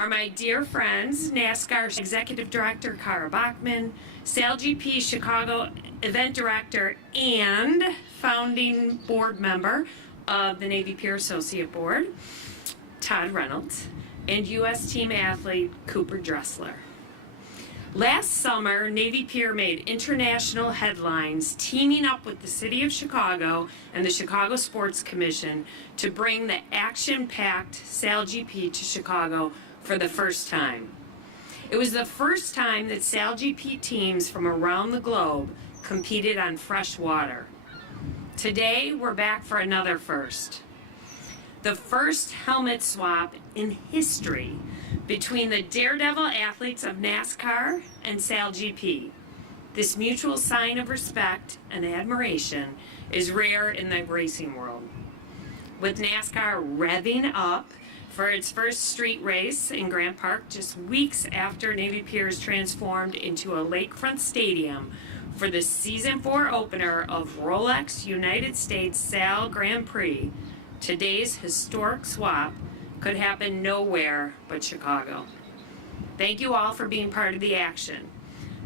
are my dear friends, NASCAR Executive Director Kara Bachman, SailGP Chicago Event Director and founding board member of the Navy Pier Associate Board, Todd Reynolds, and U.S. team athlete Cooper Dressler. Last summer, Navy Pier made international headlines teaming up with the City of Chicago and the Chicago Sports Commission to bring the action-packed SailGP to Chicago for the first time. It was the first time that SailGP teams from around the globe competed on fresh water. Today, we're back for another first. The first helmet swap in history between the daredevil athletes of NASCAR and SailGP. This mutual sign of respect and admiration is rare in the racing world. With NASCAR revving up for its first street race in Grant Park just weeks after Navy Pier is transformed into a lakefront stadium for the Season 4 opener of Rolex United States Sail Grand Prix, today's historic swap could happen nowhere but Chicago. Thank you all for being part of the action.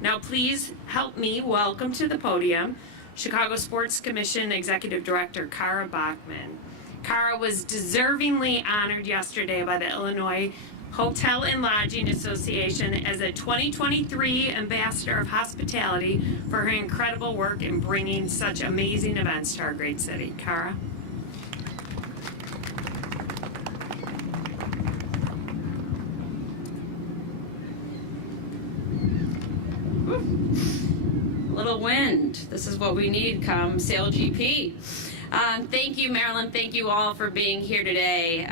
Now please help me welcome to the podium Chicago Sports Commission Executive Director Kara Bachman. Kara was deservingly honored yesterday by the Illinois Hotel and Lodging Association as a 2023 Ambassador of Hospitality for her incredible work in bringing such amazing events to our great city. Kara? A little wind. This is what we need come SailGP. Thank you, Marilyn. Thank you all for being here today.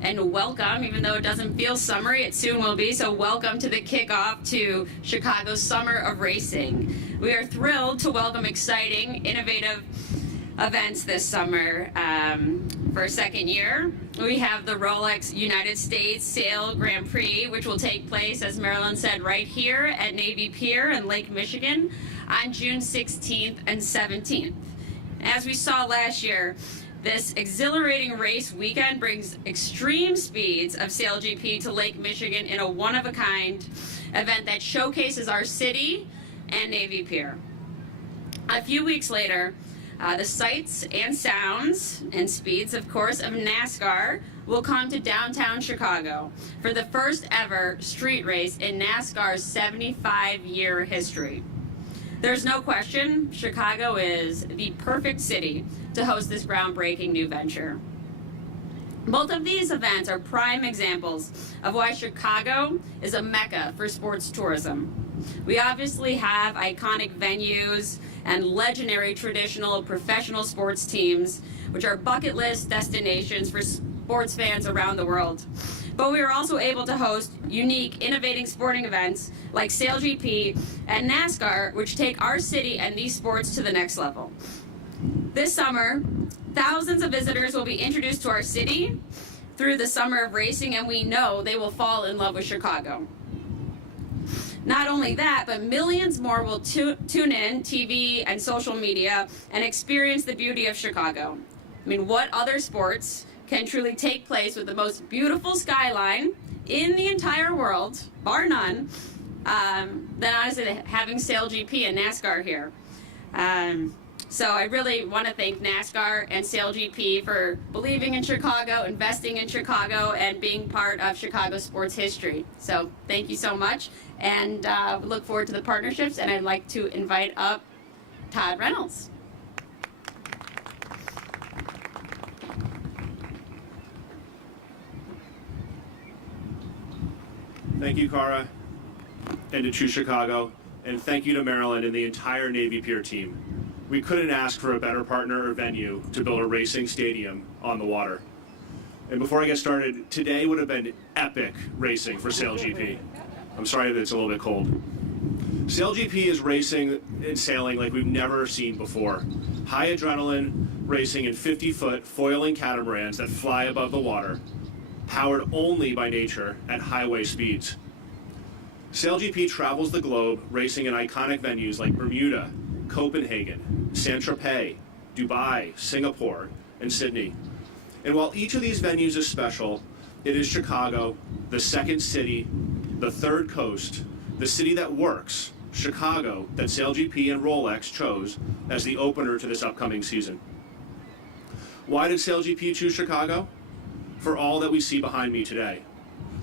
And welcome, even though it doesn't feel summery, it soon will be. So welcome to the kickoff to Chicago's Summer of Racing. We are thrilled to welcome exciting, innovative events this summer. For a second year, we have the Rolex United States Sail Grand Prix, which will take place, as Marilyn said, right here at Navy Pier in Lake Michigan on June 16th and 17th. As we saw last year, this exhilarating race weekend brings extreme speeds of SailGP to Lake Michigan in a one-of-a-kind event that showcases our city and Navy Pier. A few weeks later, the sights and sounds and speeds, of course, of NASCAR will come to downtown Chicago for the first ever street race in NASCAR's 75-year history. There's no question Chicago is the perfect city to host this groundbreaking new venture. Both of these events are prime examples of why Chicago is a mecca for sports tourism. We obviously have iconic venues and legendary traditional professional sports teams, which are bucket list destinations for sports fans around the world. But we are also able to host unique, innovating sporting events like SailGP and NASCAR, which take our city and these sports to the next level. This summer, thousands of visitors will be introduced to our city through the Summer of Racing, and we know they will fall in love with Chicago. Not only that, but millions more will tune in TV and social media and experience the beauty of Chicago. I mean, what other sports can truly take place with the most beautiful skyline in the entire world, bar none, than honestly having SailGP and NASCAR here. So I really want to thank NASCAR and SailGP for believing in Chicago, investing in Chicago, and being part of Chicago sports history. So thank you so much, and we look forward to the partnerships, and I'd like to invite up Todd Reynolds. Thank you, Kara, and to Choose Chicago, and thank you to Maryland and the entire Navy Pier team. We couldn't ask for a better partner or venue to build a racing stadium on the water. And before I get started, today would have been epic racing for SailGP. I'm sorry that it's a little bit cold. SailGP is racing and sailing like we've never seen before. High adrenaline racing in 50-foot foiling catamarans that fly above the water, powered only by nature at highway speeds. SailGP travels the globe racing in iconic venues like Bermuda, Copenhagen, Saint-Tropez, Dubai, Singapore, and Sydney. And while each of these venues is special, It is Chicago, the second city, the third coast, the city that works, Chicago, that SailGP and Rolex chose as the opener to this upcoming season. Why did SailGP choose Chicago? For all that we see behind me today.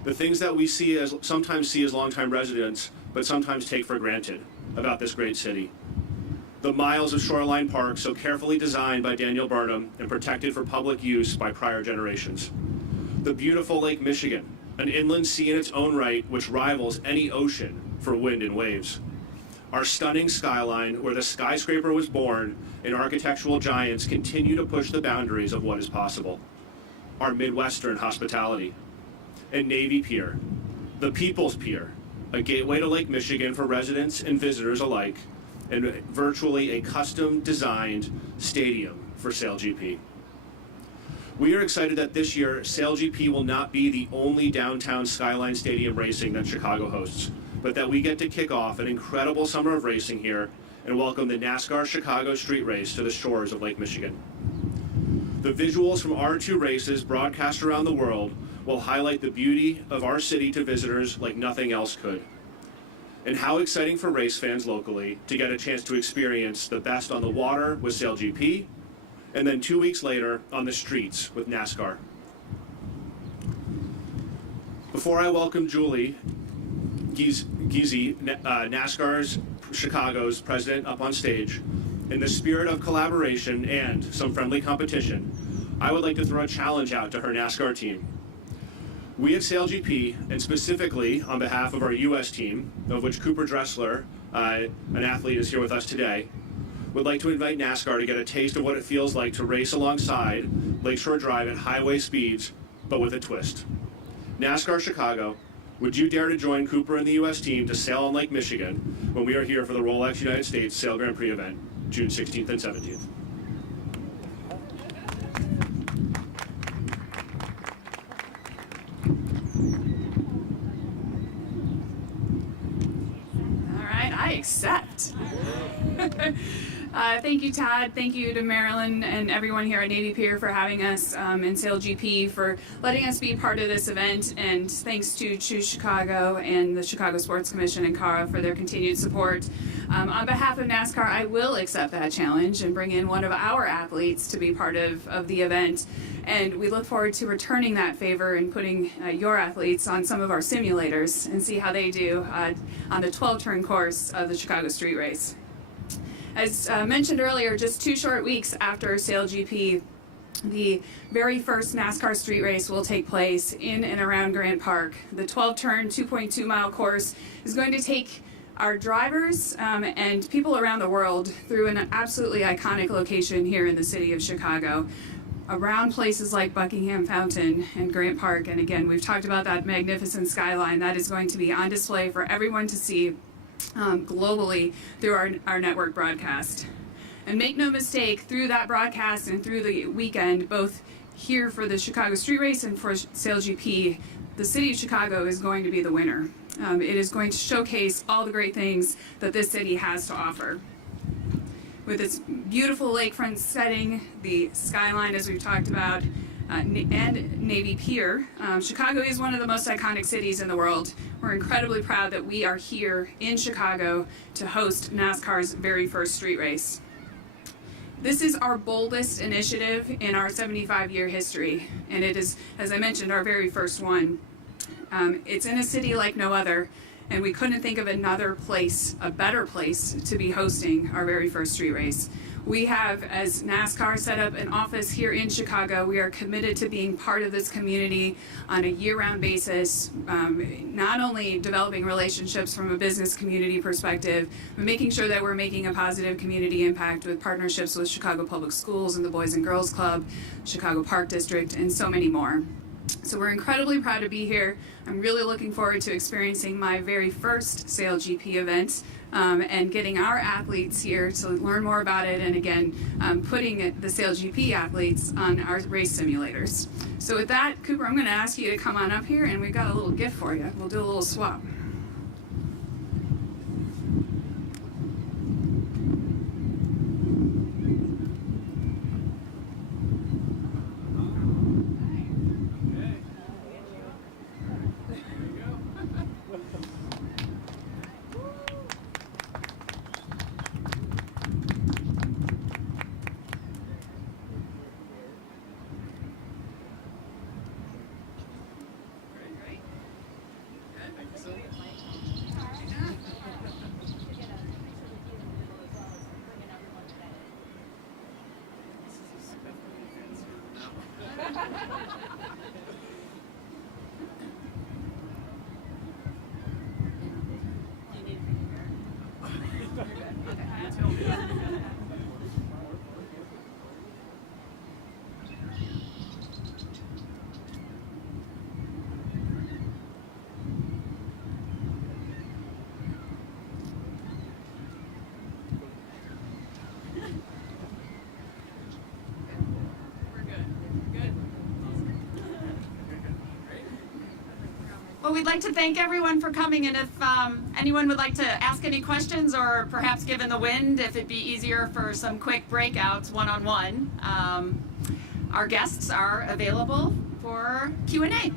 The things that we sometimes see as longtime residents, but sometimes take for granted about this great city. The miles of shoreline park so carefully designed by Daniel Burnham and protected for public use by prior generations. The beautiful Lake Michigan, an inland sea in its own right which rivals any ocean for wind and waves. Our stunning skyline where the skyscraper was born and architectural giants continue to push the boundaries of what is possible. Our Midwestern hospitality. And Navy Pier, the People's Pier, a gateway to Lake Michigan for residents and visitors alike, and virtually a custom-designed stadium for SailGP. We are excited that this year, SailGP will not be the only downtown Skyline Stadium racing that Chicago hosts, but that we get to kick off an incredible summer of racing here and welcome the NASCAR Chicago Street Race to the shores of Lake Michigan. The visuals from our two races broadcast around the world will highlight the beauty of our city to visitors like nothing else could. And how exciting for race fans locally to get a chance to experience the best on the water with SailGP, and then 2 weeks later on the streets with NASCAR. Before I welcome Julie Giese, NASCAR's Chicago's president, up on stage, in the spirit of collaboration and some friendly competition, I would like to throw a challenge out to her NASCAR team. We at SailGP, and specifically on behalf of our U.S. team, of which Cooper Dressler, an athlete, is here with us today, would like to invite NASCAR to get a taste of what it feels like to race alongside Lakeshore Drive at highway speeds, but with a twist. NASCAR Chicago, would you dare to join Cooper and the U.S. team to sail on Lake Michigan when we are here for the Rolex United States Sail Grand Prix event, June 16th and 17th? I accept. Thank you, Todd. Thank you to Marilyn and everyone here at Navy Pier for having us, and SailGP for letting us be part of this event. And thanks to Choose Chicago and the Chicago Sports Commission and CARA for their continued support. On behalf of NASCAR, I will accept that challenge and bring in one of our athletes to be part of the event. And we look forward to returning that favor and putting your athletes on some of our simulators and see how they do on the 12-turn course of the Chicago Street Race. As mentioned earlier, just 2 short weeks after SailGP, the very first NASCAR Street Race will take place in and around Grant Park. The 12-turn, 2.2-mile course is going to take our drivers and people around the world through an absolutely iconic location here in the city of Chicago, around places like Buckingham Fountain and Grant Park. And again, we've talked about that magnificent skyline that is going to be on display for everyone to see globally through our network broadcast. And make no mistake, through that broadcast and through the weekend, both here for the Chicago Street Race and for SailGP, the city of Chicago is going to be the winner. It is going to showcase all the great things that this city has to offer. With its beautiful lakefront setting, the skyline, as we've talked about, and Navy Pier, Chicago is one of the most iconic cities in the world. We're incredibly proud that we are here in Chicago to host NASCAR's very first street race. This is our boldest initiative in our 75-year history, and it is, as I mentioned, our very first one. It's in a city like no other, and we couldn't think of another place, a better place, to be hosting our very first street race. We have, as NASCAR, set up an office here in Chicago. We are committed to being part of this community on a year-round basis, not only developing relationships from a business community perspective, but making sure that we're making a positive community impact with partnerships with Chicago Public Schools and the Boys and Girls Club, Chicago Park District, and so many more. So we're incredibly proud to be here. I'm really looking forward to experiencing my very first SailGP event and getting our athletes here to learn more about it, and again, putting the SailGP athletes on our race simulators. So with that, Cooper, I'm going to ask you to come on up here, and we've got a little gift for you. We'll do a little swap. Well, we'd like to thank everyone for coming, and if anyone would like to ask any questions, or perhaps given the wind, if it'd be easier for some quick breakouts one-on-one, our guests are available for Q&A.